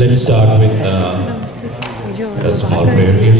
Let's start with a small prayer here.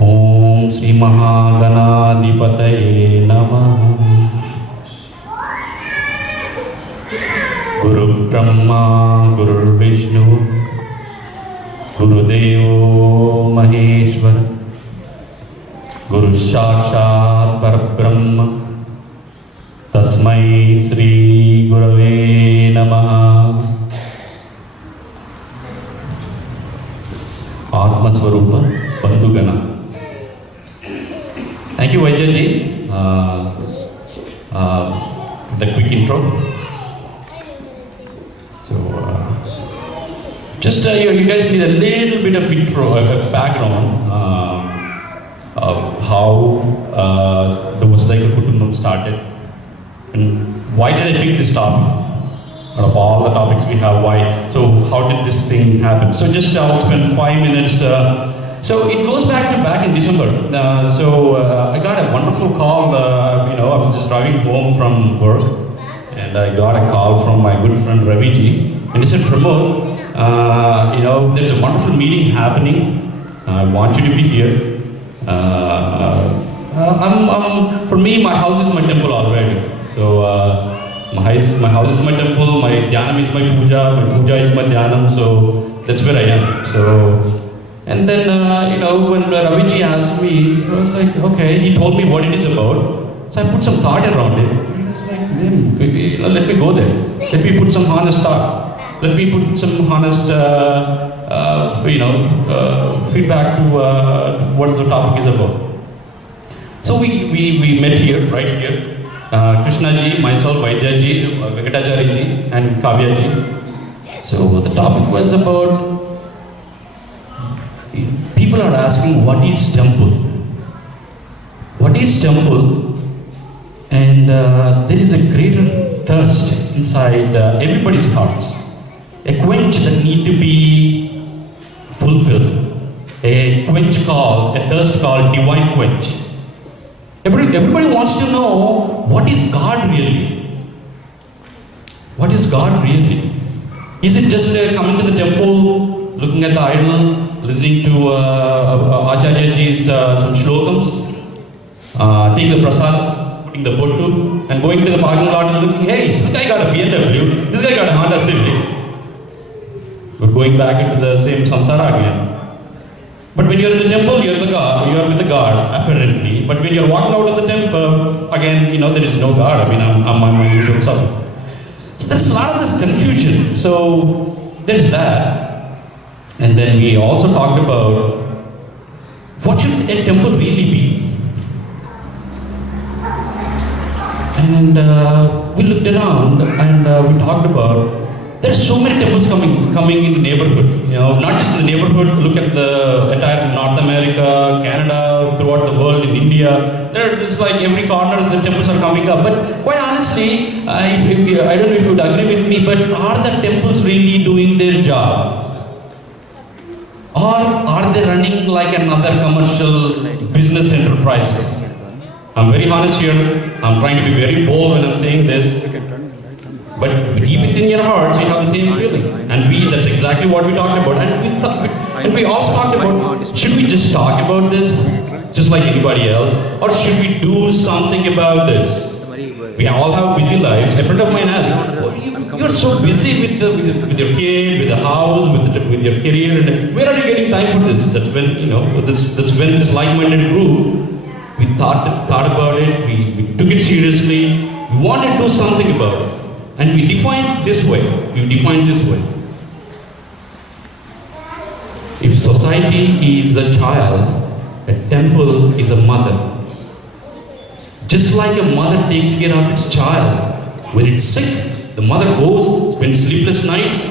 Om Sri Mahaganadhipataye Namaha. Guru Brahma, Guru Vishnu, Guru Devo Maheshwara, Guru Sakshat Parabrahma, Tasmai Sri Gurave Namaha. Atma Swarupa Bandhugana. Thank you, Vaidyaji, the quick intro. So, just you guys need a little bit of intro, background of how the Vasudaika Kutumbam started, and why did I pick this topic? Out of all the topics we have, why? So, how did this thing happen? So, just I'll spend 5 minutes. So it goes back in December. I got a wonderful call. I was just driving home from work, and I got a call from my good friend Raviji, and he said, "Pramod, there's a wonderful meeting happening. I want you to be here." For me, my house is my temple already. So my house is my temple. My dhyanam is my puja is my dhyanam. So that's where I am. So. And then, when Raviji asked me, so I was like, okay, he told me what it is about. So I put some thought around it. And I was like, let me go there. Let me put some honest thought. Let me put some honest, feedback to what the topic is about. So we met here, right here. Krishnaji, myself, Vaidyaji, Venkatacharyaji, and Kavyaji. So the topic was about, people are asking, what is temple? What is temple? And there is a greater thirst inside everybody's hearts. A quench that need to be fulfilled. A quench called, a thirst called divine quench. Everybody wants to know, what is God really? What is God really? Is it just coming to the temple, looking at the idol, listening to Acharyaji's some slogans, taking the prasad, taking the bottu, and going to the parking lot and looking, hey, this guy got a BMW, this guy got a Honda Civic. We're going back into the same samsara again. But when you're in the temple, you're with the God, apparently. But when you're walking out of the temple, again, there is no God. I mean, I'm on my usual self. So there's a lot of this confusion. So there's that. And then we also talked about, what should a temple really be? And we looked around and we talked about, there's so many temples coming in the neighborhood. Not just in the neighborhood, look at the entire North America, Canada, throughout the world, in India. It's like every corner the temples are coming up. But quite honestly, I don't know if you would agree with me, but are the temples really doing their job? Or are they running like another commercial business enterprises? I'm very honest here. I'm trying to be very bold when I'm saying this. But deep within your hearts, you have the same feeling. And that's exactly what we talked about. And we also talked about, should we just talk about this? just like anybody else? Or should we do something about this? We all have busy lives. A friend of mine asked, "Oh, you're so busy with your kid, with the house, with your career, and where are you getting time for this?" That's when, that's when this like-minded group, we thought about it, we took it seriously, we wanted to do something about it. And we defined this way. If society is a child, a temple is a mother. Just like a mother takes care of its child, when it's sick, the mother goes, spends sleepless nights.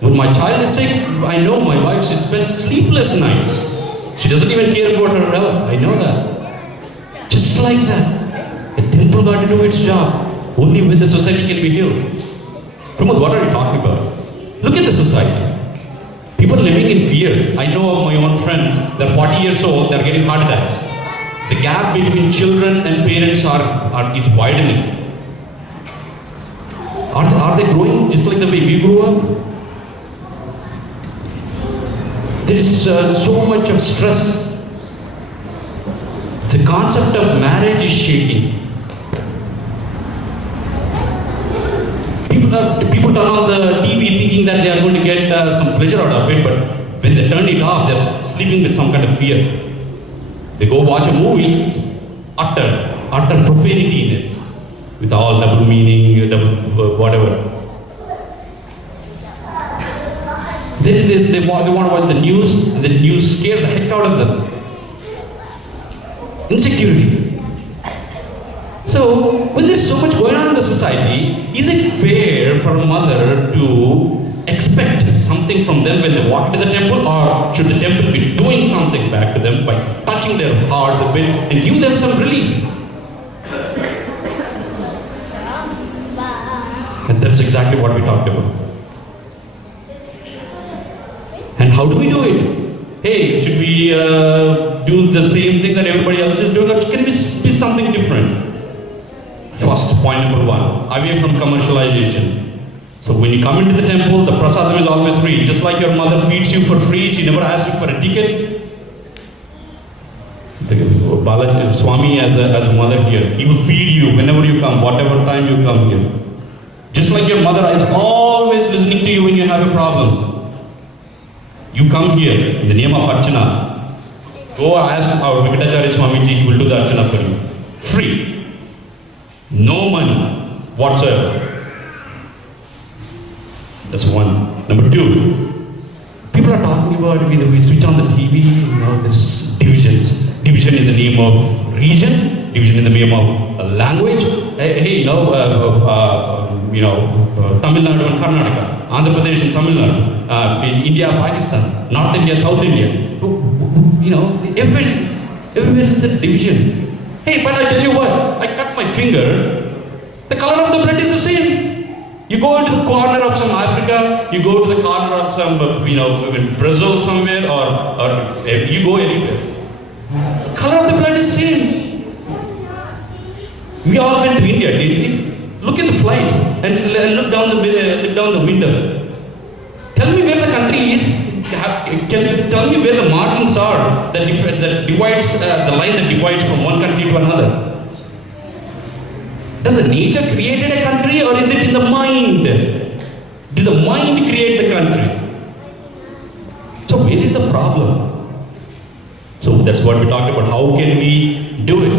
When my child is sick, I know my wife, she spends sleepless nights. She doesn't even care about her health. I know that. Just like that, a temple got to do its job. Only when the society can be healed. Pramod, what are you talking about? Look at the society. People living in fear. I know of my own friends, they're 40 years old, they're getting heart attacks. The gap between children and parents is widening. Are they growing just like the way we grew up? There is so much of stress. The concept of marriage is shaking. People turn on the TV thinking that they are going to get some pleasure out of it, but when they turn it off, they're sleeping with some kind of fear. They go watch a movie, utter profanity in it, with all double meaning, whatever. They want to watch the news, and the news scares the heck out of them. Insecurity. So, when there's so much going on in the society, is it fair for a mother to expect something from them when they walk into the temple, or should the temple be doing something back to them by touching their hearts a bit and give them some relief? And that's exactly what we talked about. And how do we do it? Hey, should we do the same thing that everybody else is doing, or can we be something different? First, point number one, away from commercialization. So when you come into the temple, the prasadam is always free. Just like your mother feeds you for free, she never asks you for a ticket. Balaji, Swami as a mother here, he will feed you whenever you come, whatever time you come here. Just like your mother is always listening to you when you have a problem. You come here in the name of Archana. Go ask our Venkatacharya Swamiji, he will do the Archana for you. Free. No money whatsoever. That's one. Number two, people are talking about, we switch on the TV, there's divisions. Division in the name of region, division in the name of language. Hey, Tamil Nadu and Karnataka, Andhra Pradesh and Tamil Nadu, India, Pakistan, North India, South India. Everywhere is the division. Hey, but I tell you what, I cut my finger, the color of the blood is the same. You go into the corner of some Africa, you go to the corner of some, Brazil somewhere, or you go anywhere. The color of the blood is same. We all went to India, didn't we? Look at the flight and look down the window. Tell me where the country is. Tell me where the markings are that divides the line that divides from one country to another. Does the nature created a country, or is it in the mind? Did the mind create the country? So where is the problem? So that's what we talked about. How can we do it?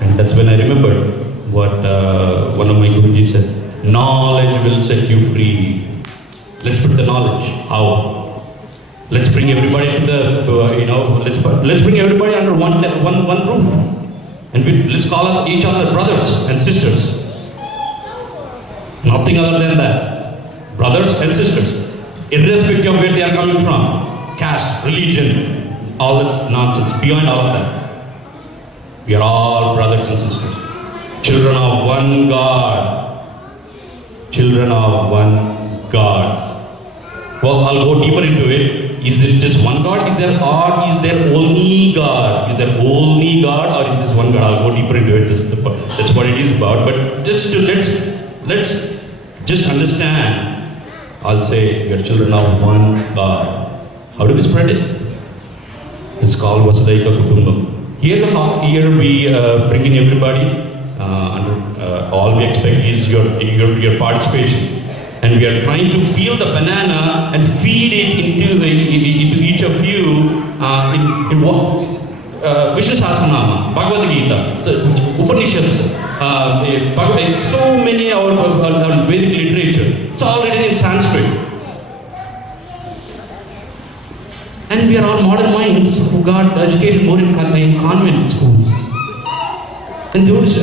And that's when I remembered what one of my Guruji said. Knowledge will set you free. Let's put the knowledge. How? Let's bring everybody to the, let's bring everybody under one roof. And let's call each other brothers and sisters. Nothing other than that. Brothers and sisters. Irrespective of where they are coming from. Caste, religion, all that nonsense. Beyond all of that. We are all brothers and sisters. Children of one God. Children of one God. Well, I'll go deeper into it. Is it just one God? Is there only God? Is there only God, or is this one God? I'll go deeper into it. That's what it is about. But just to let's just understand. I'll say we are children of one God. How do we spread it? It's called Vasudaika Kutumbam. Here we bring in everybody. All we expect is your participation. And we are trying to peel the banana and feed it into each of you in what Vishnu Sahasranama, Bhagavad Gita, the Upanishads, so many of our Vedic literature. It's all written in Sanskrit. And we are all modern minds who got educated more in convent schools. And those, a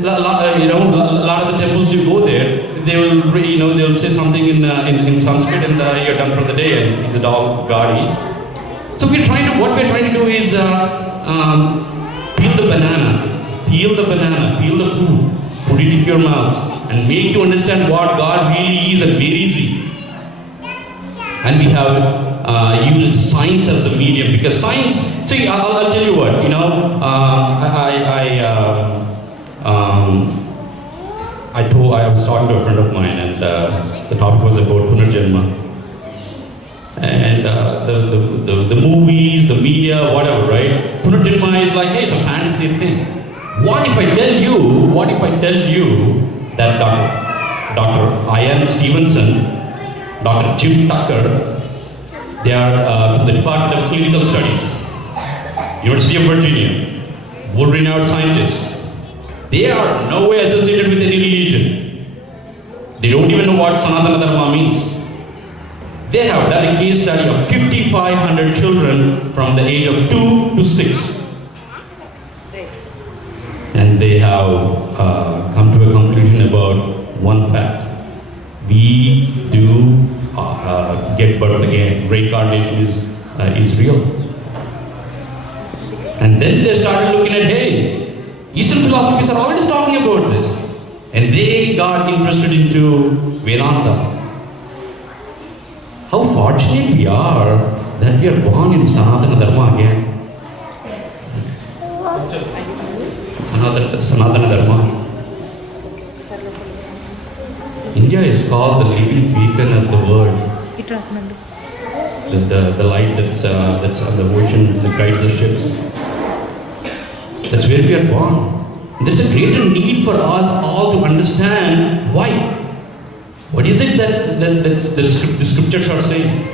lot of the temples you go there, they will say something in Sanskrit, and you're done for the day, and it's all gaudy. So what we're trying to do is peel the banana, peel the food, put it in your mouth, and make you understand what God really is and where is He. And we have used science as the medium, because science. See, I'll tell you what. I was talking to a friend of mine, and the topic was about Punarjanma. And the movies, the media, whatever, right? Punarjanma is like, hey, it's a fantasy thing. What if I tell you that Dr. Ian Stevenson, Dr. Jim Tucker, they are from the Department of Clinical Studies, University of Virginia, world-renowned scientists. They are no way associated with any religion. They don't even know what Sanatana Dharma means. They have done a case study of 5,500 children from the age of 2 to 6. And they have come to a conclusion about one fact. We do get birth again. Reincarnation is real. And then they started looking at, hey, Eastern philosophies are already talking about this. And they got interested into Vedanta. How fortunate we are that we are born in Sanatana Dharma again. Sanatana Dharma. India is called the living beacon of the world. The light that's on the ocean that guides the ships. That's where we are born. There's a greater need for us all to understand why. What is it that the scriptures are saying?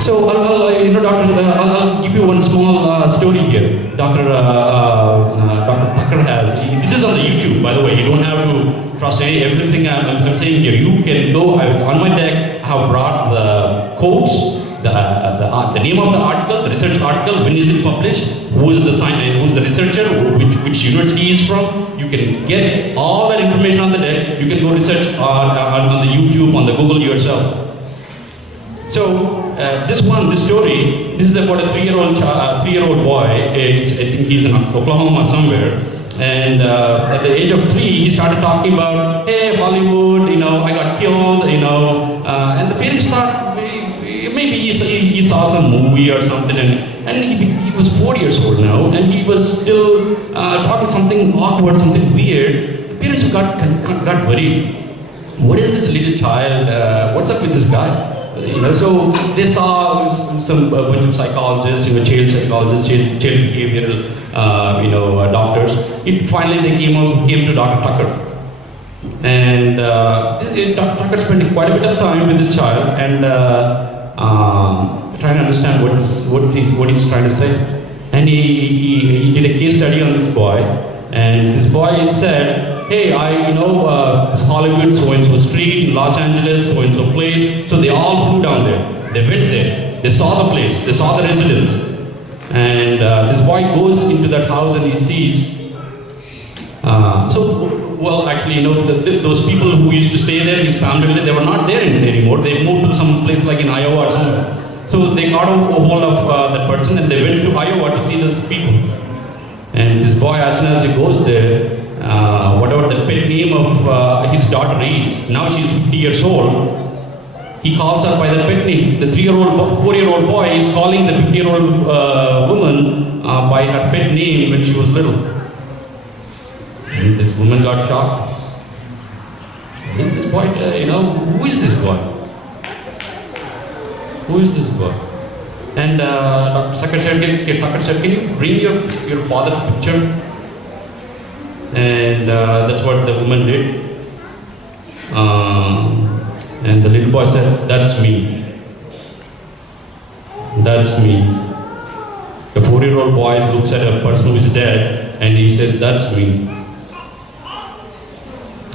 So, I'll give you one small story here. Dr. Tucker has. This is on the YouTube, by the way. You don't have to trust everything I'm saying here. You can go on my deck. I have brought the quotes, the name of the article, the research article, when is it published, who is the researcher, which university he is from. You can get all that information on the deck. You can go research on the YouTube, on the Google yourself. So this story, this is about a 3-year-old boy. I think he's in Oklahoma somewhere. And at the age of 3, he started talking about, hey, Hollywood, I got killed, and the parents thought maybe he saw some movie or something, and he was 4 years old now, and he was still talking something awkward, something weird. The parents got worried. What is this little child? What's up with this guy? So they saw a bunch of psychologists, child psychologists, child behavioral, doctors. Finally they came to Dr. Tucker. And Dr. Tucker spent quite a bit of time with this child and trying to understand what he's trying to say. And he did a case study on this boy. And this boy said, hey, this Hollywood, so-and-so street, in Los Angeles, so-and-so place. So they all flew down there. They went there. They saw the place. They saw the residence. And this boy goes into that house and he sees. Those people who used to stay there, his family, they were not there anymore. They moved to some place like in Iowa or somewhere. So they got a hold of that person and they went to Iowa to see those people. And this boy, as soon as he goes there, whatever the pet name of his daughter is, now she's 50 years old, he calls her by the pet name. The 4-year-old boy is calling the 50-year-old woman by her pet name when she was little. And this woman got shocked. What is this quite, who is this boy? Who is this boy? And Dr. Tucker said, can you bring your father's picture? And that's what the woman did. And the little boy said, that's me. That's me. The 4-year-old boy looks at a person who is dead and he says, that's me.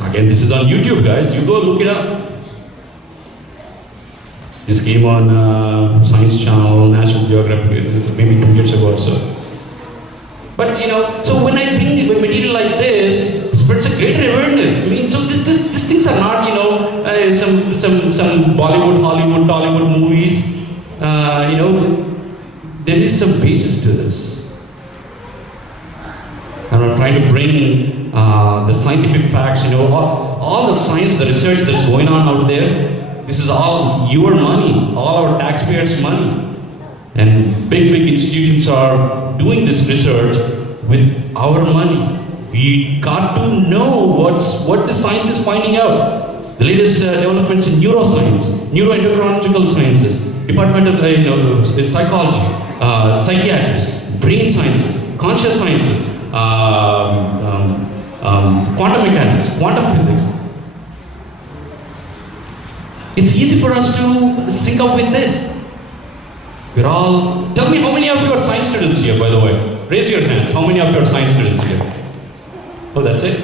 Again, this is on YouTube, guys. You go look it up. This came on Science Channel, National Geographic, maybe 2 years ago or so. But so when I bring a material like this, it spreads a greater awareness. I mean, so these things are not, some Bollywood, Hollywood, Tollywood movies. There is some basis to this. And I'm trying to bring the scientific facts, all the science, the research that's going on out there. This is all your money, all our taxpayers' money. And big institutions are doing this research with our money. We got to know what the science is finding out. The latest developments in neuroscience, neuroendocrinological sciences, Department of psychology, psychiatry, brain sciences, conscious sciences, quantum mechanics, quantum physics. It's easy for us to sync up with this. We're all... Tell me how many of you are science students here, by the way? Raise your hands. How many of you are science students here? Oh, that's it?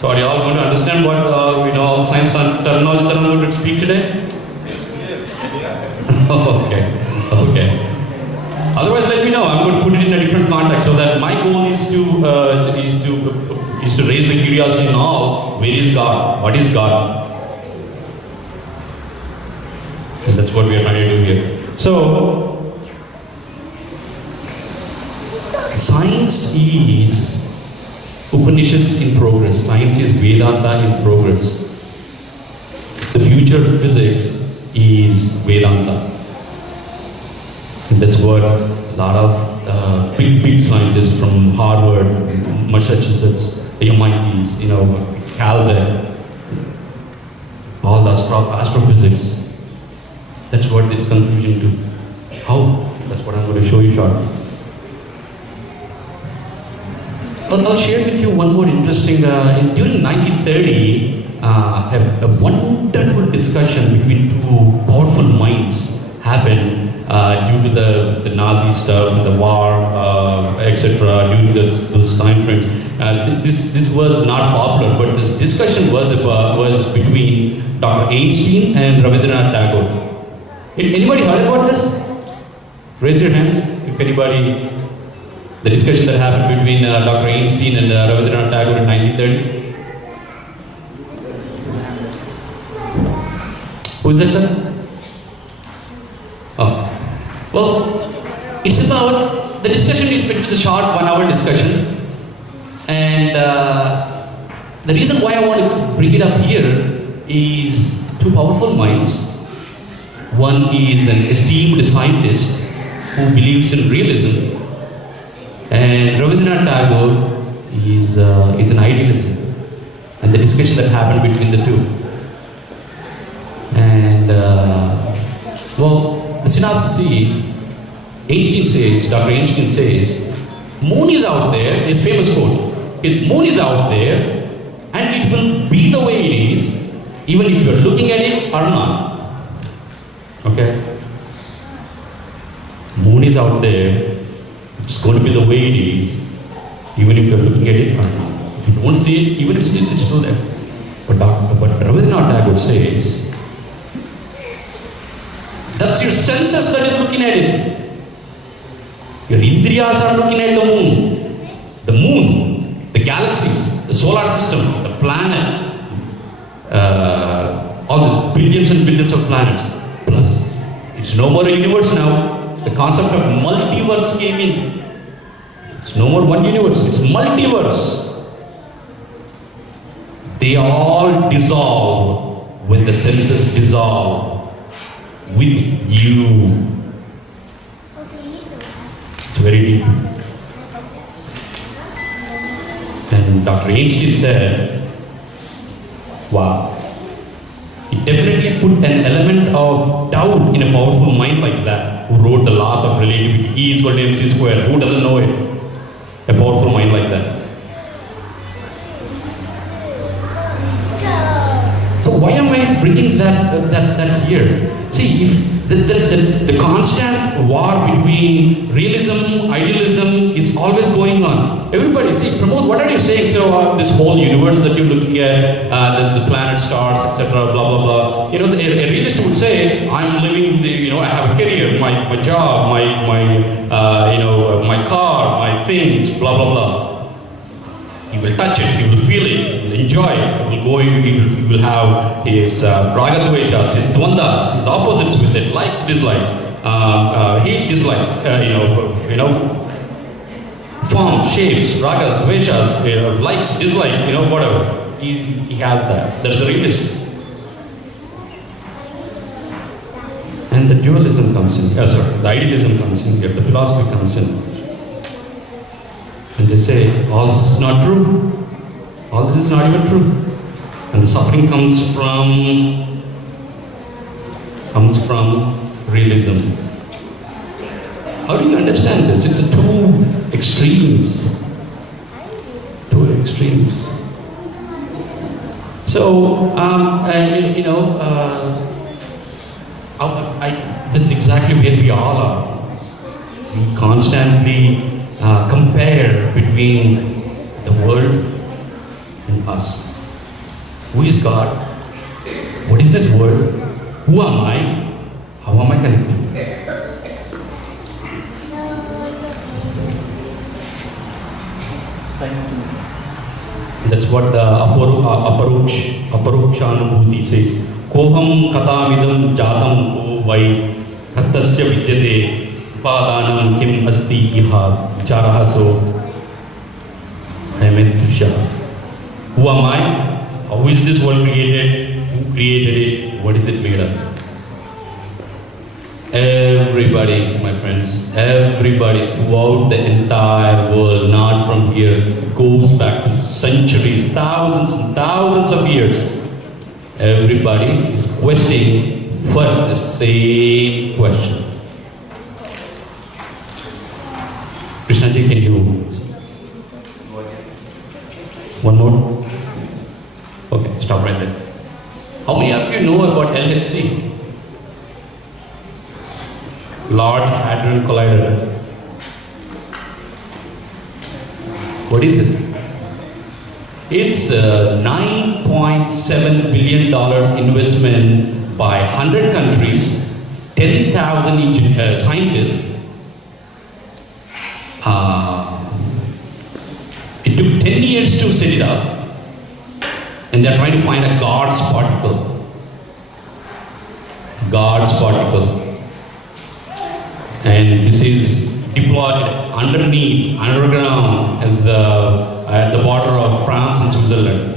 So are you all going to understand what, all science terminology that I'm going to speak today? Okay. Otherwise, let me know. I'm going to put it in a different context so that my goal is to raise the curiosity in all. Where is God? What is God? And that's what we are trying to do here. So, science is Upanishads in progress. Science is Vedanta in progress. The future of physics is Vedanta. And that's what a lot of big scientists from Harvard, Massachusetts, the MITs, Caltech, all the astrophysics. That's what this conclusion to. How? That's what I'm going to show you shortly. I'll share with you one more interesting. During 1930, a wonderful discussion between two powerful minds happened due to the Nazi stuff, the war, etc. During those time frames. This was not popular, but this discussion was between Dr. Einstein and Rabindranath Tagore. Anybody heard about this? Raise your hands if anybody. The discussion that happened between Dr. Einstein and Rabindranath Tagore in 1930. Who is that, sir? Oh. Well, it's about the discussion. It was a short 1-hour discussion, and the reason why I want to bring it up here is two powerful minds. One is an esteemed scientist who believes in realism, and Rabindranath Tagore is an idealist. And the discussion that happened between the two. And the synopsis is, Dr. Einstein says, moon is out there, his famous quote, moon is out there, and it will be the way it is, even if you're looking at it or not. Okay? Moon is out there, it's going to be the way it is, even if you're looking at it or not. If you don't see it, even if it's still there. But Rabindranath Tagore says, that's your senses that is looking at it. Your indriyas are looking at the moon, the galaxies, the solar system, the planet, all these billions and billions of planets. Plus, it's no more a universe now. The concept of multiverse came in. It's no more one universe, it's multiverse. They all dissolve when the senses dissolve with you. It's very deep. And Dr. Einstein said, Wow. It definitely put an element of doubt in a powerful mind like that, who wrote the laws of relativity. E is equal to mc squared. Who doesn't know it? A powerful mind like that. So why am I bringing that here? See, if the constant war between realism, idealism is always going on. Everybody, see, Pramod, what are you saying? So this whole universe that you're looking at, the planet, stars, etc., blah blah blah. You know, a realist would say, I'm living, I have a career, my job, my car, my things, blah blah blah. He will touch it, he will feel it, he will enjoy it, he will go in, he will have his raga dveshas, his dvandas, his opposites with it, likes, dislikes, hate, dislike, form, shapes, ragas, dveshas, likes, dislikes, whatever. He has that. That's the realist. And the dualism comes in, the idealism comes in here, the philosophy comes in. And they say, all this is not true. All this is not even true. And the suffering comes from realism. How do you understand this? It's two extremes. Two extremes. So, that's exactly where we all are. We constantly compare between the world and us. Who is God? What is this world? Who am I? How am I connected? That's what the Aparukshanubhuti says. Koham katamidam jatam ko vai kartasya vidyate Padanam kim asti iha charahaso amettusha. Who am I? How is this world created? Who created it? What is it made of? Everybody, my friends, everybody throughout the entire world, not from here, goes back to centuries, thousands and thousands of years. Everybody is questioning for the same question. Krishnaji, can you? One more? Okay, stop right there. How many of you know about LHC? Large Hadron Collider. What is it? It's a $9.7 billion investment by 100 countries, 10,000 scientists. It took 10 years to set it up, and they're trying to find a God's particle. God's particle. And this is deployed underground at the border of France and Switzerland.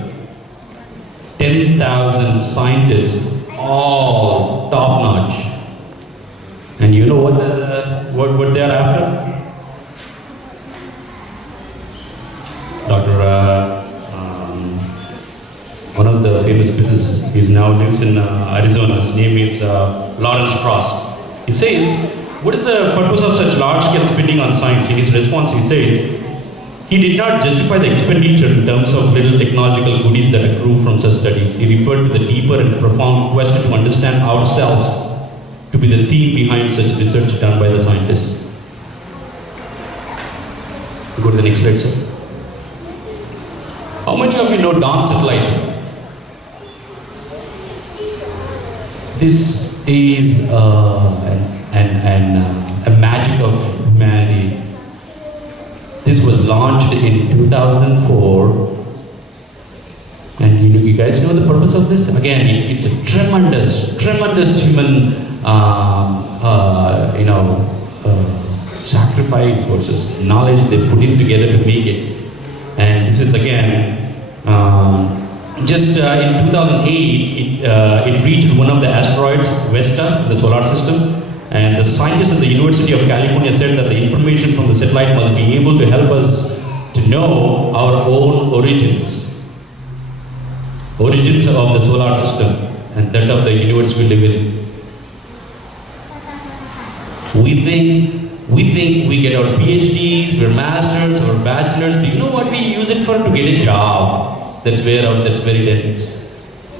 10,000 scientists, all top-notch. And you know what they're after? One of the famous physicists, he now lives in Arizona. His name is Lawrence Krauss. He says, what is the purpose of such large-scale spending on science? In his response, he says, he did not justify the expenditure in terms of little technological goodies that accrue from such studies. He referred to the deeper and profound quest to understand ourselves to be the theme behind such research done by the scientists. Go to the next slide, sir. How many of you know dawn satellite? This is a magic of humanity. This was launched in 2004, and you guys know the purpose of this? Again, it's a tremendous human, sacrifice versus knowledge they put in together to make it. And this is again, just in 2008, it reached one of the asteroids, Vesta, the solar system. And the scientists at the University of California said that the information from the satellite must be able to help us to know our own origins. origins of the solar system and that of the universe we live in. We think we get our PhDs, we're masters, or bachelors. Do you know what we use it for? To get a job. That's very dense.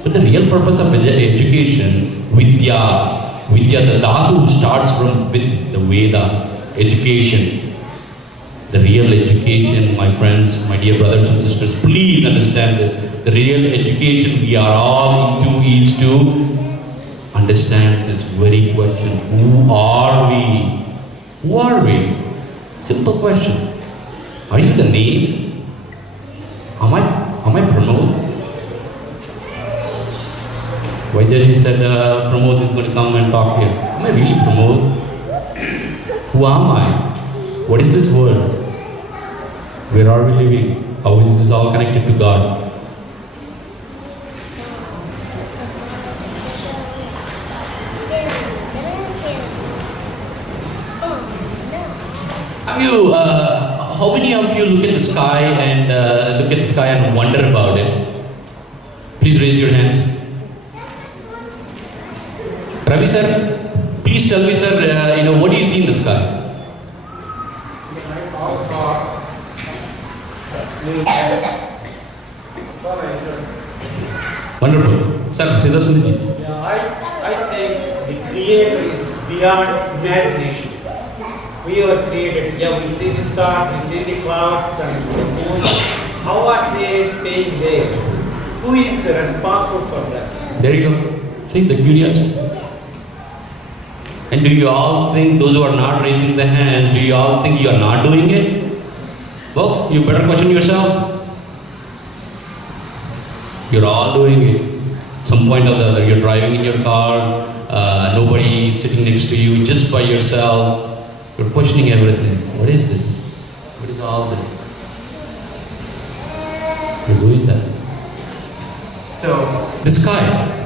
But the real purpose of education, Vidya, the Dhatu starts from with the Veda, education. The real education, my friends, my dear brothers and sisters, please understand this. The real education we are all into is to understand this very question. Who are we? Who are we? Simple question. Are you the name? Am I Pramod? Vaidyaji said Pramod is going to come and talk here. Am I really Pramod? Who am I? What is this world? Where are we living? How is this all connected to God? How many of you look at the sky and wonder about it? Please raise your hands. Ravi sir, please tell me sir, what do you see in the sky? Wonderful. Sir, Siddharth. Yeah, I think the Creator is beyond imagination. We are created. Yeah, we see the stars, we see the clouds and the moon. How are they staying there? Who is responsible for that? There you go. See the curiosity. And do you all think, those who are not raising their hands, do you all think you are not doing it? Well, you better question yourself. You're all doing it. Some point or the other, you're driving in your car, nobody is sitting next to you, just by yourself. You're questioning everything. What is this? What is all this? You're doing that. So, the sky.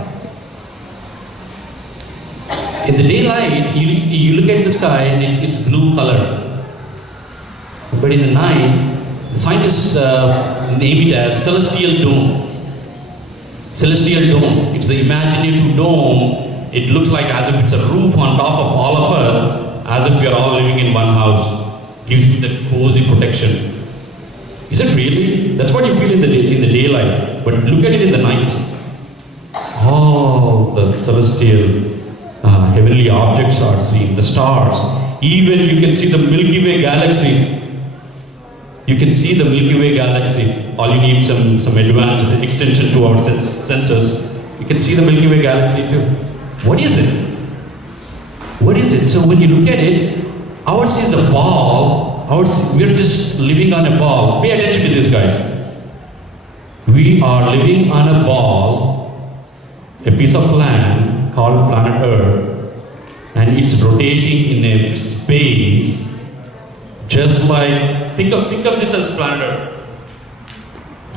In the daylight, you look at the sky and it's blue color. But in the night, the scientists name it as celestial dome. Celestial dome. It's the imaginative dome. It looks like as if it's a roof on top of all of us, as if we are all living in one house. Gives you that cozy protection. Is it really? That's what you feel in the daylight. But look at it in the night. All the celestial heavenly objects are seen. The stars. Even you can see the Milky Way galaxy. You can see the Milky Way galaxy. All you need some advanced extension to our senses. You can see the Milky Way galaxy too. What is it? What is it? So when you look at it, ours is a ball. We're just living on a ball. Pay attention to this, guys. We are living on a ball, a piece of land called planet Earth, and it's rotating in a space, just like, think of this as planet Earth.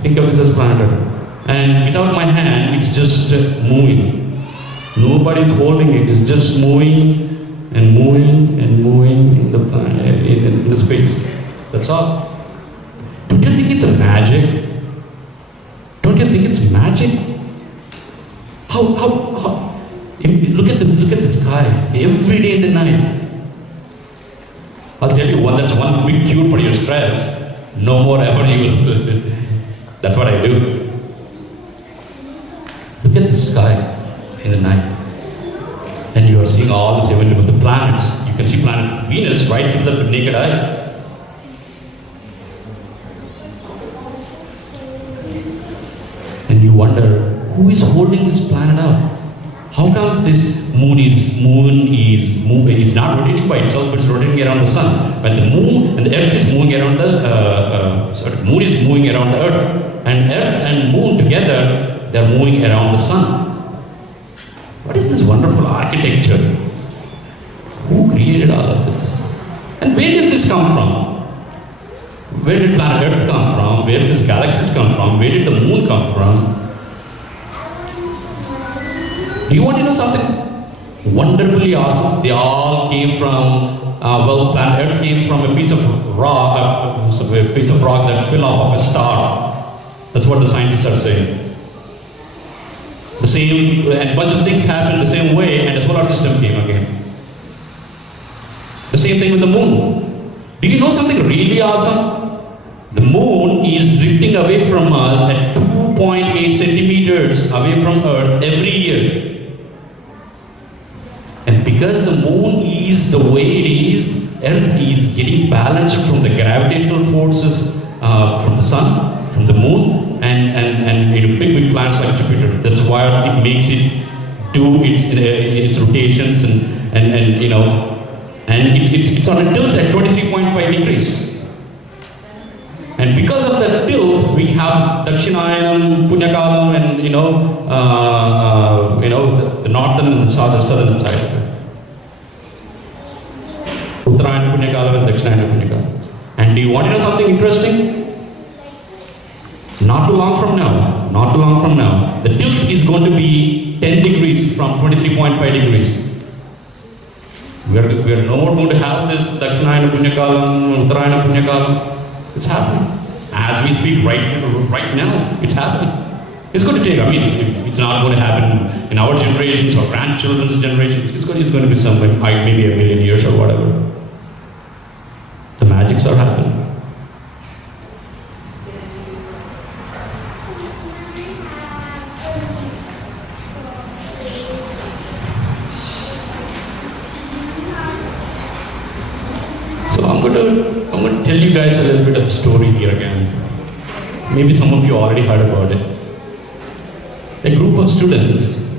Think of this as planet Earth. And without my hand, it's just moving. Nobody's holding it. It's just moving and moving and moving in the planet, in the space. That's all. Don't you think it's a magic? Don't you think it's magic? How? Look at the sky every day in the night. I'll tell you that's one big cure for your stress. No more ever you will. That's what I do. Look at the sky in the night. And you are seeing all the seven of the planets. You can see planet Venus right to the naked eye. And you wonder, who is holding this planet up? How come this moon is not rotating by itself, but it's rotating around the sun? When the moon and the earth is moving around moon is moving around the earth. And earth and moon together, they're moving around the sun. What is this wonderful architecture? Who created all of this? And where did this come from? Where did planet Earth come from? Where did these galaxies come from? Where did the moon come from? Do you want to know something wonderfully awesome? They all came from, planet Earth came from a piece of rock, that fell off of a star. That's what the scientists are saying. The same, and a bunch of things happened the same way, and the solar system came again. The same thing with the moon. Do you know something really awesome? The moon is drifting away from us at 2.8 centimeters away from Earth every year. And because the moon is the way it is, Earth is getting balanced from the gravitational forces from the sun, from the moon, and big planets like Jupiter. That's why it makes it do its rotations and you know, and it's on a tilt at 23.5 degrees. And because of that tilt, we have Dakshinayam, Punyakalam, and the northern and the southern side. Uttarayana Punyakalam and Dakshinayana Punyakalam. And do you want to know something interesting? Not too long from now, the tilt is going to be 10 degrees from 23.5 degrees. We are no more going to have this Dakshinayana Punyakalam, Uttarayana Punyakalam. It's happening. As we speak right now, it's happening. It's going to take, it's not going to happen in our generations or grandchildren's generations. It's going to be somewhere, maybe a million years or whatever. The magics are happening. So I'm going to tell you guys a little bit of a story here again. Maybe some of you already heard about it. A group of students,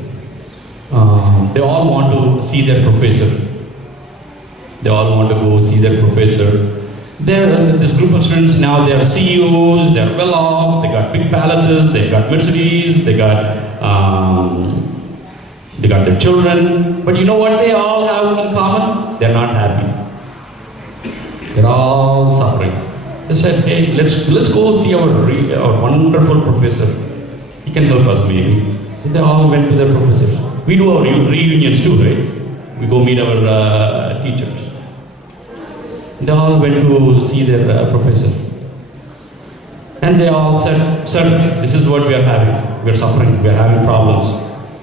they all want to see their professor. They all want to go see their professor. This group of students now, they are CEOs, they are well off, they got big palaces, they got Mercedes, they got their children. But you know what they all have in common? They're not happy. They're all suffering. They said, hey, let's go see our wonderful professor. He can help us maybe. So they all went to their professor. We do our reunions too, right? We go meet our teachers. They all went to see their professor. And they all said, sir, this is what we are having. We are suffering, we are having problems.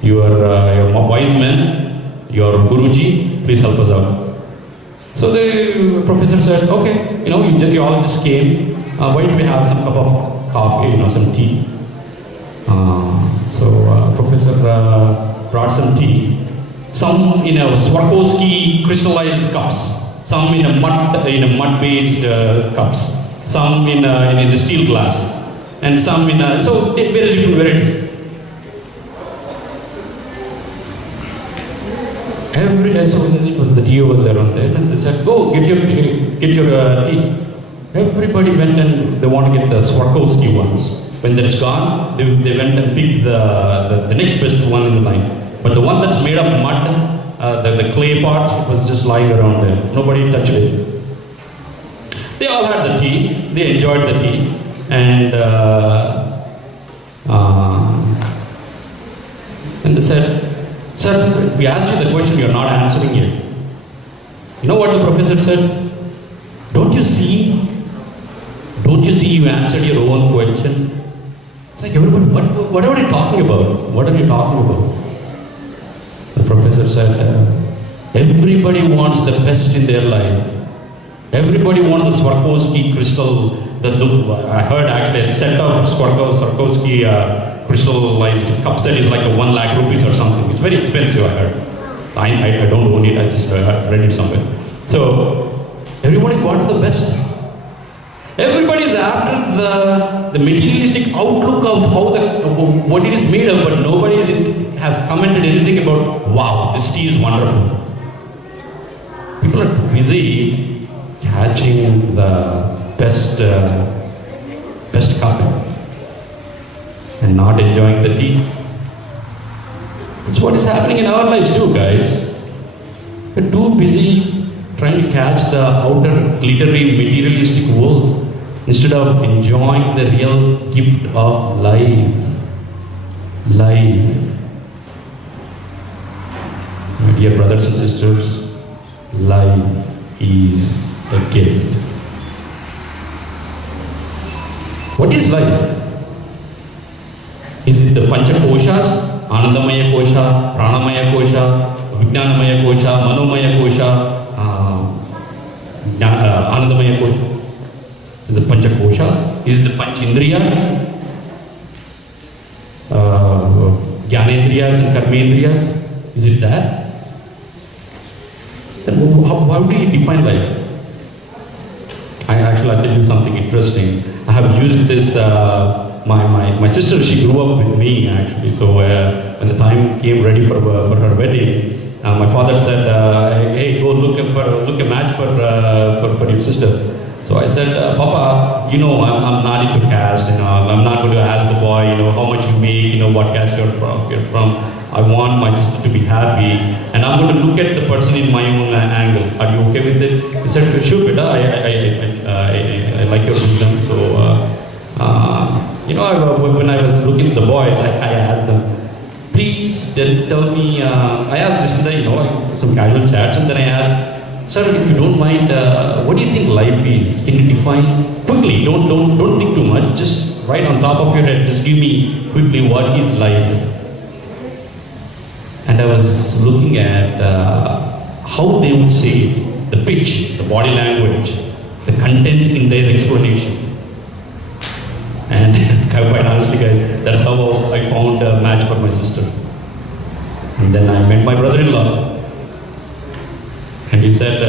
You are wise men, your Guruji, please help us out. So the professor said, okay, you all just came. Why don't we have some cup of coffee, some tea? So professor brought some tea. Some in a Swarovski crystallized cups. Some in a mud-based cups. Some in the steel glass. And some in so various different varieties. So the tea was there on there, and they said, "Go get your tea." Everybody went and they want to get the Swarovski ones. When that's gone, they went and picked the next best one in the line. But the one that's made of mud, the clay parts, it was just lying around there. Nobody touched it. They all had the tea. They enjoyed the tea, and they said, "Sir, we asked you the question, you're not answering it." You know what the professor said? Don't you see you answered your own question? It's like, everybody, what are you talking about? What are you talking about? The professor said, everybody wants the best in their life. Everybody wants a Swarovski crystal. I heard actually a set of Swarovski crystallized cup set is like 1 lakh rupees or something. It's very expensive, I heard. I don't own it, I just read it somewhere. So, everybody wants the best. Everybody is after the materialistic outlook of what it is made of, but nobody has commented anything about, wow, this tea is wonderful. People are busy catching the best cup and not enjoying the tea. That's what is happening in our lives too, guys. We're too busy trying to catch the outer glittery materialistic world instead of enjoying the real gift of life. Life. My dear brothers and sisters, life is a gift. What is life? Is it the Panchakoshas? Anandamaya Kosha, Pranamaya Kosha, Vijnanamaya Kosha, Manomaya Kosha, Anandamaya Kosha. Is the Pancha Koshas? Is the Panch Indriyas? Jnanendriyas and Karmendriyas? Is it that? Then how do you define life? I'll tell you something interesting. I have used this, my sister, she grew up with me actually. So when the time came ready for her wedding, my father said, hey, go look a match for your sister. So I said, Papa, I'm not into caste, I'm not going to ask the boy, how much you make, what caste you're from. I want my sister to be happy, and I'm going to look at the person in my own angle. Are you okay with it? He said, sure, beta, I like your wisdom. So, when I was looking at the boys, I asked them, please tell me, I asked this, some casual chats, and then I asked, sir, if you don't mind, what do you think life is? Can you define quickly? Don't think too much. Just right on top of your head, just give me quickly what is life. And I was looking at how they would say it, the pitch, the body language, the content in their explanation. And quite honestly, guys, that's how I found a match for my sister. And then I met my brother-in-law. And he said,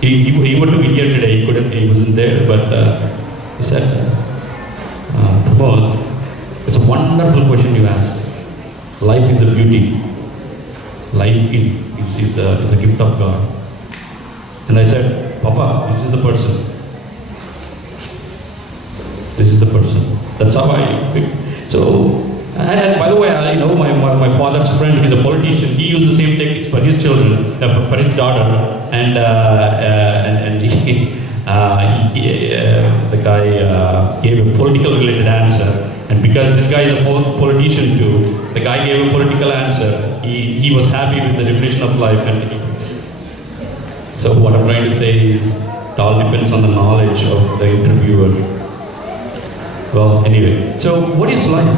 he wanted to be here today, he wasn't there, but he said, Pramod, it's a wonderful question you asked. Life is a beauty. Life is a gift of God. And I said, Papa, this is the person. This is the person. That's how I picked. So, and by the way, my father's friend, he's a politician. He used the same techniques for his children, for his daughter, and the guy gave a political related answer. And because this guy is a politician too, the guy gave a political answer. He was happy with the definition of life. And so what I'm trying to say is, it all depends on the knowledge of the interviewer. Well, anyway, so what is life?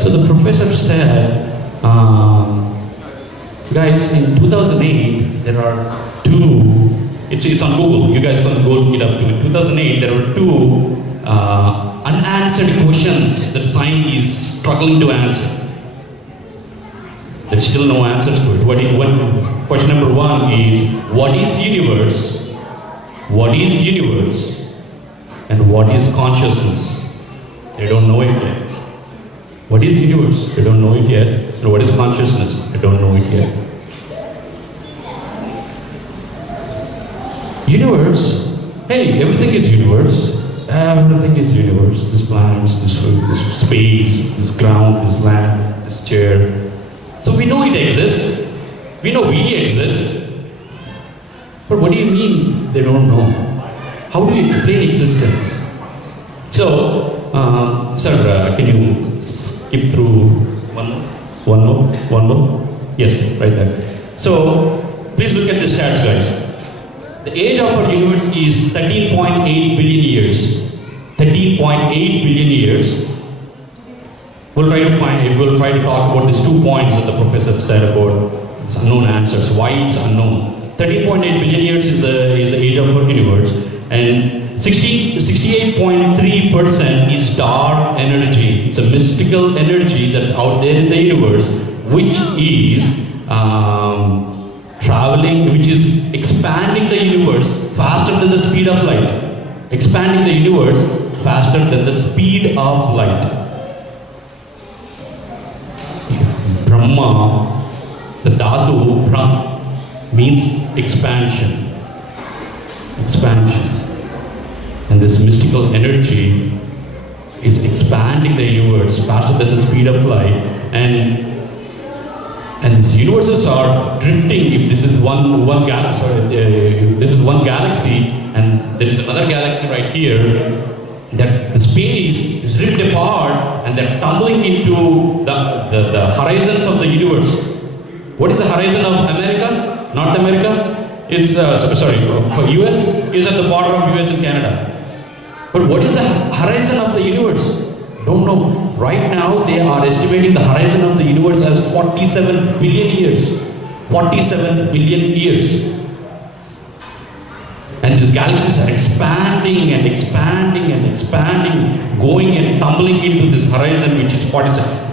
So the professor said, guys, in 2008, there are two, it's on Google, you guys can go look it up too. In 2008, there were two unanswered questions that science is struggling to answer. There's still no answers to it. Question number one is, what is universe? What is universe? And what is consciousness? They don't know it yet. What is universe? They don't know it yet. And what is consciousness? They don't know it yet. Universe, hey, everything is universe. Everything is universe. This planets, this food, this space, this ground, this land, this chair. So we know it exists. We know we exist. But what do you mean they don't know? How do you explain existence? So, sir, can you skip through one more? Yes, right there. So, please look at the stats, guys. The age of our universe is 13.8 billion years. 13.8 billion years. We'll try to talk about these 2 points that the professor said about its unknown answers. Why it's unknown? 13.8 billion years is the age of our universe, and 68.3% is dark energy. It's a mystical energy that's out there in the universe, which is traveling, which is expanding the universe faster than the speed of light. Expanding the universe faster than the speed of light. Brahma, the dhatu, Brahm, means expansion. Expansion. And this mystical energy is expanding the universe faster than the speed of light. And these universes are drifting. If this is one galaxy, this is one galaxy, and there is another galaxy right here, that the space is ripped apart and they're tumbling into the horizons of the universe. What is the horizon of America? North America? It's, for US, is at the border of US and Canada. But what is the horizon of the universe? Don't know. Right now, they are estimating the horizon of the universe as 47 billion years. 47 billion years. And these galaxies are expanding and expanding and expanding, going and tumbling into this horizon, which is 47.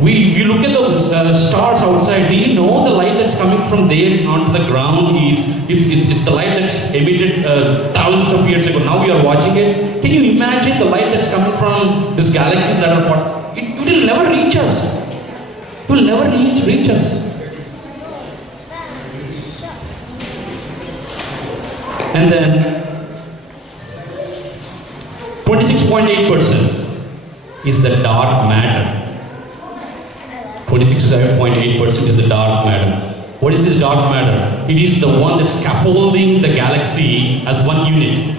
You look at the stars outside. Do you know the light that's coming from there onto the ground it's the light that's emitted thousands of years ago. Now we are watching it. Can you imagine the light that's coming from these galaxies that are it will never reach us. It will never reach us. And then 26.8% is the dark matter. 26.8% is the dark matter. What is this dark matter? It is the one that's scaffolding the galaxy as one unit.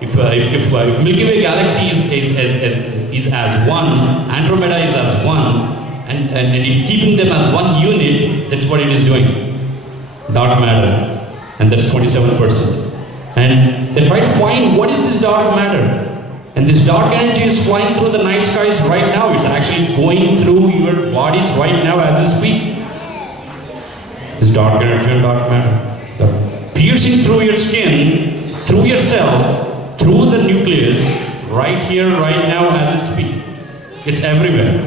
If Milky Way galaxy is as one, Andromeda is as one, and it's keeping them as one unit, that's what it is doing. Dark matter. And that's 27%. And they try to find what is this dark matter. And this dark energy is flying through the night skies right now. It's actually going through your bodies right now as you speak. This dark energy and dark matter. They're piercing through your skin, through your cells, through the nucleus, right here, right now as you speak. It's everywhere.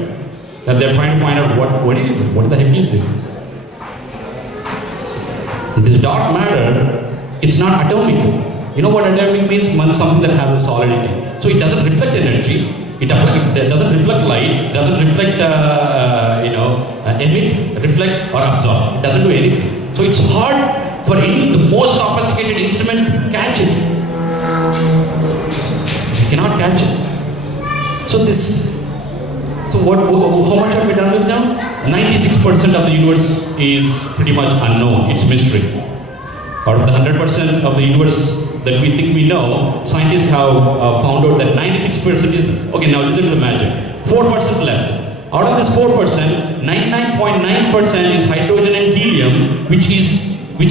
And they're trying to find out what is it? What the heck is this? This dark matter, it's not atomic. You know what atomic means? Something that has a solidity. So it doesn't reflect energy. It doesn't reflect light. It doesn't reflect, emit, reflect, or absorb. It doesn't do anything. So it's hard for the most sophisticated instrument to catch it. You cannot catch it. So how much have we done with now? 96% of the universe is pretty much unknown. It's mystery. Out of the 100% of the universe that we think we know, scientists have found out that 96% is... Okay, now listen to the magic. 4% left. Out of this 4%, 99.9% is hydrogen and helium, which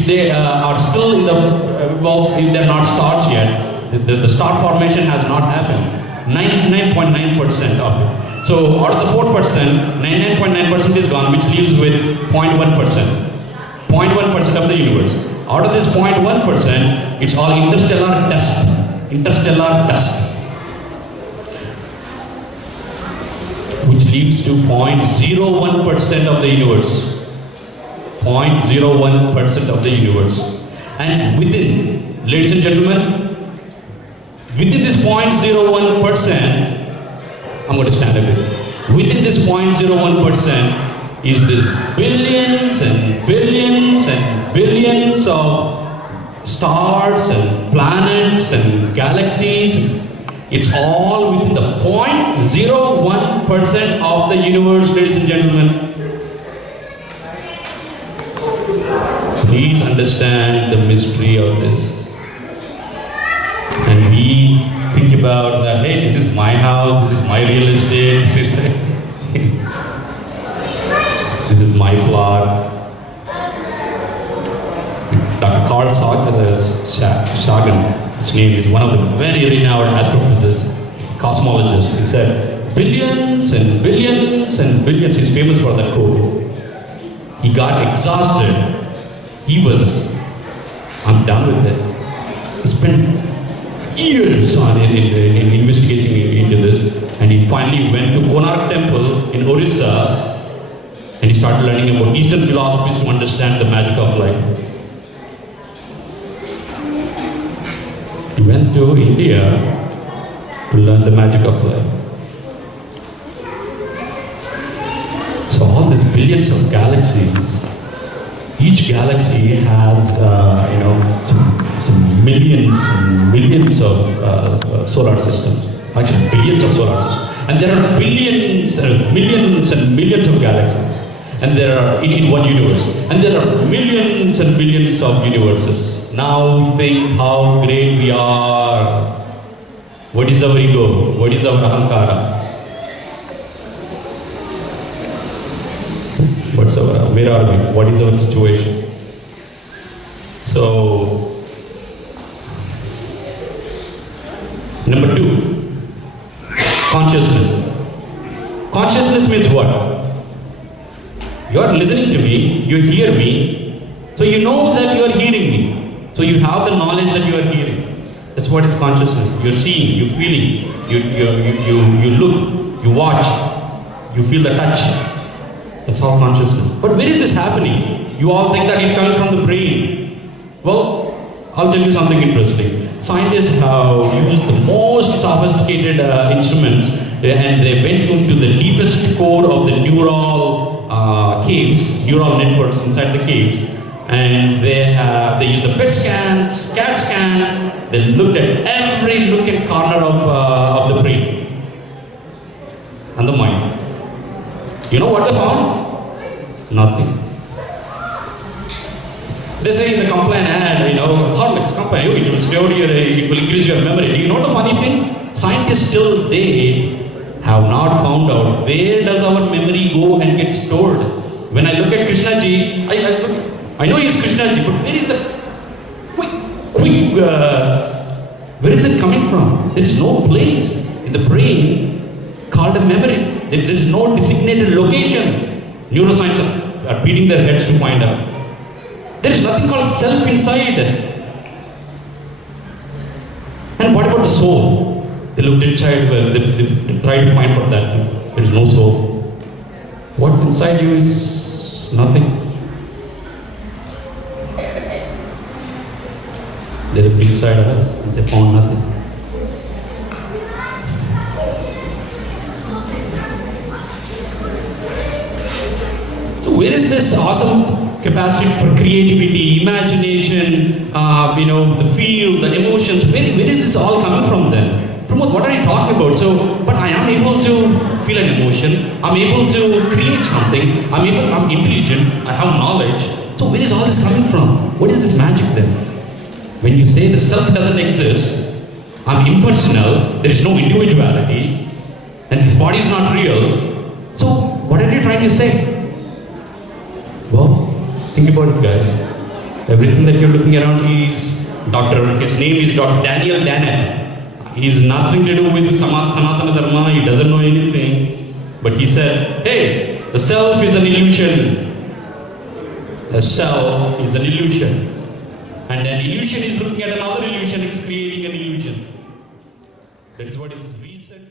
they are still in the... they're not stars yet. The star formation has not happened. 99.9% of it. So out of the 4%, 99.9% is gone, which leaves with 0.1%. 0.1% of the universe. Out of this 0.1%, it's all interstellar dust. Interstellar dust. Which leads to 0.01% of the universe. 0.01% of the universe. And within, ladies and gentlemen, within this 0.01%, I'm going to stand a bit. Within this 0.01% is this billions and billions and billions of stars and planets and galaxies. It's all within the 0.01% of the universe, ladies and gentlemen. Please understand the mystery of this. And we think about that, hey, this is my house, this is my real estate, this is my plot. Dr. Carl Sagan, his name is one of the very renowned astrophysicists, cosmologists. He said, billions and billions and billions. He's famous for that quote. He got exhausted. I'm done with it. He spent years on in investigating into this, and he finally went to Konark Temple in Orissa, and he started learning about Eastern philosophies to understand the magic of life. He went to India to learn the magic of life. So all these billions of galaxies, each galaxy has some millions and millions of solar systems. Actually, billions of solar systems. And there are billions and millions and millions of galaxies. And there are in one universe. And there are millions and billions of universes. Now think how great we are. What is our ego? What is our ahankara? Where are we? What is our situation? So, number 2, consciousness. consciousness means what? You are listening to me, you hear me, so you know that you are hearing me. So you have the knowledge that you are hearing. That's what is consciousness. You're seeing, you're feeling, you look, you watch, you feel the touch. That's all consciousness. But where is this happening? You all think that it's coming from the brain. Well, I'll tell you something interesting. Scientists have used the most sophisticated instruments, and they went into the deepest core of the neural caves, neural networks inside the caves, and they used the PET scans, CAT scans. They looked at every nook and corner of the brain and the mind. You know what they found? Nothing. They say in the complaint ad, Horlicks complaint, it will store your, it will increase your memory. Do you know the funny thing? Scientists till date have not found out where does our memory go and get stored. When I look at Krishna ji, I know he's Krishna ji, but where is the where is it coming from? There is no place in the brain called a memory. There is no designated location. Neuroscientists are beating their heads to find out. There is nothing called self inside. And what about the soul? They looked inside, they tried to find for that. There is no soul. What inside you is nothing. They looked inside us and they found nothing. So where is this awesome capacity for creativity, imagination, the feel, the emotions? Where is this all coming from then? Pramod, what are you talking about? But I am able to feel an emotion. I'm able to create something. I'm intelligent. I have knowledge. So where is all this coming from? What is this magic then? When you say the self doesn't exist, I'm impersonal, there is no individuality, and this body is not real. So what are you trying to say? Well, think about it, guys. Everything that you're looking around is his name is Dr. Daniel Dennett. He's nothing to do with Sanatana Dharma, he doesn't know anything. But he said, hey, the self is an illusion. The self is an illusion. And an illusion is looking at another illusion, it's creating an illusion. That is what is recent.